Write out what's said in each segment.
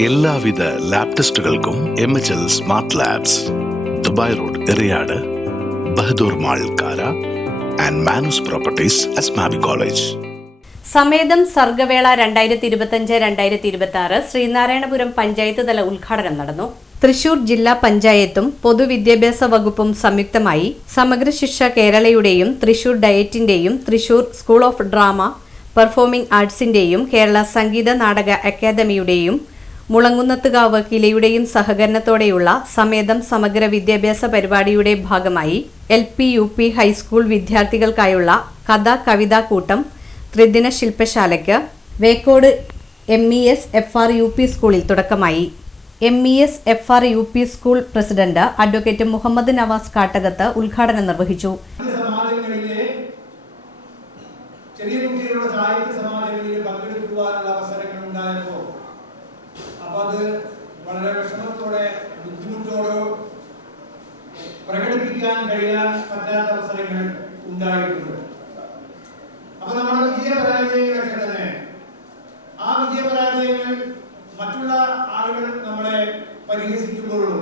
എല്ലാവിധ lab ടെസ്റ്റുകൾക്കും M H L smart labs Dubai road Eriyad Bahadur mall Kara and Manoos properties Asmabi college സമേതം Sargavela രണ്ടായിരത്തി ഇരുപത്തഞ്ച് രണ്ടായിരത്തി ഇരുപത്തി ആറ് ശ്രീനാരായണപുരം പഞ്ചായത്ത് തല ഉദ്ഘാടനം നടന്നു. തൃശൂർ ജില്ലാ പഞ്ചായത്തും പൊതുവിദ്യാഭ്യാസ വകുപ്പും സംയുക്തമായി സമഗ്ര ശിക്ഷ കേരളയുടെയും Thrissur ഡയറ്റിന്റെയും Thrissur school of drama performing ആർട്സിന്റെയും Kerala Sangeetha Nataka അക്കാദമിയുടെയും മുളങ്ങുന്നത്തുകാവ് കിലയുടെയും സഹകരണത്തോടെയുള്ള സമേതം സമഗ്ര വിദ്യാഭ്യാസ പരിപാടിയുടെ ഭാഗമായി L P U P high school വിദ്യാർത്ഥികൾക്കായുള്ള കഥ കവിതാ കൂട്ടം ത്രിദിന ശില്പശാലയ്ക്ക് Vekkode M E S F R U P school തുടക്കമായി. M E S F are you P school president advocate Muhammad Nawaz Kattakath ഉദ്ഘാടനം നിർവഹിച്ചു. ചെറിയ കുട്ടികളുടെ പ്രകടിപ്പിക്കാൻ കഴിയാൻ പറ്റാത്ത അവസരങ്ങൾ ഉണ്ടായിട്ടുണ്ട്. അപ്പൊ നമ്മുടെ വിജയപരാജയങ്ങളൊക്കെ തന്നെ. ആ വിജയപരാജയങ്ങൾ മറ്റുള്ള ആളുകൾ നമ്മളെ പരിഹസിക്കുമ്പോഴും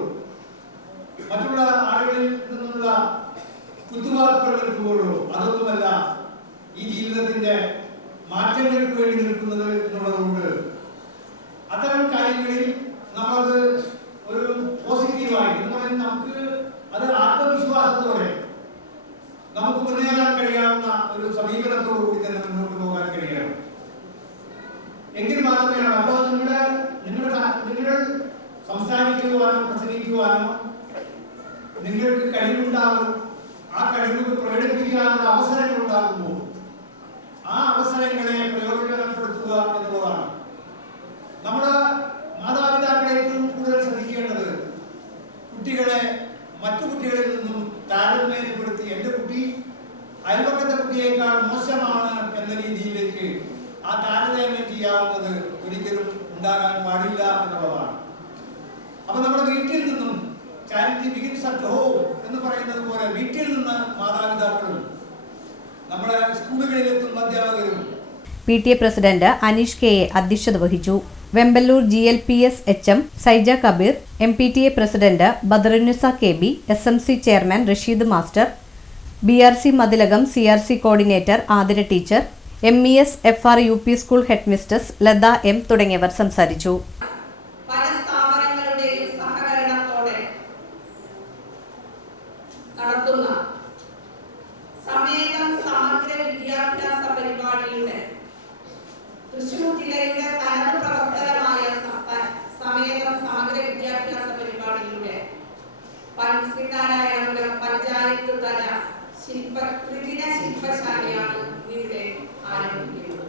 മറ്റുള്ള ആളുകളിൽ നിന്നുള്ള കുത്തുവാക്കുകൾ നിൽക്കുമ്പോഴോ അതൊന്നുമല്ല ഈ ജീവിതത്തിന്റെ മാറ്റങ്ങൾക്ക് വേണ്ടി നിൽക്കുന്നത് എന്നുള്ളതുകൊണ്ട് അത്തരം കാര്യങ്ങളിൽ നമ്മളത് ഒരു പോസിറ്റീവായി ഒരു സമീപനത്തോടു കൂടി തന്നെ മുന്നോട്ട് പോകാൻ കഴിയണം. എങ്കിൽ മാത്രമേ അപ്പോൾ നിങ്ങളുടെ നിങ്ങളുടെ നിങ്ങൾ സംസാരിക്കുവാനോ പ്രസംഗിക്കുവാനോ നിങ്ങൾക്ക് കഴിവുണ്ടാകും. ആ കഴിവ് പ്രകടിപ്പിക്കാനുള്ള അവസരങ്ങൾ ഉണ്ടാകുമ്പോൾ ആ താരതമ്യം ചെയ്യാവുന്നത് ഒരിക്കലും ഉണ്ടാകാൻ പാടില്ല എന്നുള്ളതാണ്. അപ്പൊ നമ്മുടെ വീട്ടിൽ നിന്നും ചാരിറ്റി ബിഗിൻസ് അറ്റ് ഹോം എന്ന് പറയുന്നത് പോലെ വീട്ടിൽ നിന്ന് മാതാപിതാക്കളും നമ്മുടെ സ്കൂളുകളിലെത്തും അധ്യാപകരും. P T A president Aneesh K A അധ്യക്ഷത വഹിച്ചു. Vemballur G L P S H M Saija Kabeer M P T A president Badarunisa K B S M C chairman Rasheed master B R C Mathilakam C R C coordinator Athira teacher M E S F R U P school head mistress Latha M തുടങ്ങിയവർ സംസാരിച്ചു. നടത്തുന്ന സമേതം പഞ്ചായത്ത് തല ശില്പ ത്രിദിന ശില്പശാലയാണ് ആരംഭിക്കുന്നത്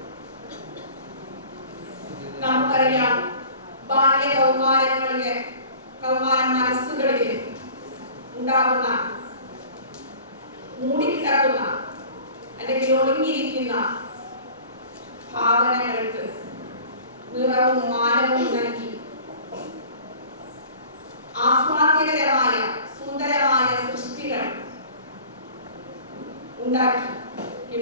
നമുക്കറിയാം ബാല്യ കൗമാരങ്ങളിലെ കൗമാര മനസ്സുകളിൽ ഉണ്ടാകുന്ന മൂടിക്കിടക്കുന്ന അല്ലെങ്കിൽ ഒളിഞ്ഞിരിക്കുന്ന ഭാവനകൾക്ക് നിറവും മാനവും നൽകി ആസ്വാദ്യകരമായ സുന്ദരമായ സൃഷ്ടികൾ ഉണ്ടാക്കി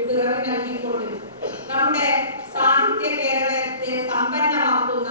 പിറവി നൽകിക്കൊണ്ട് നമ്മുടെ സാഹിത്യ കേരളത്തെ സമ്പന്നമാക്കുന്ന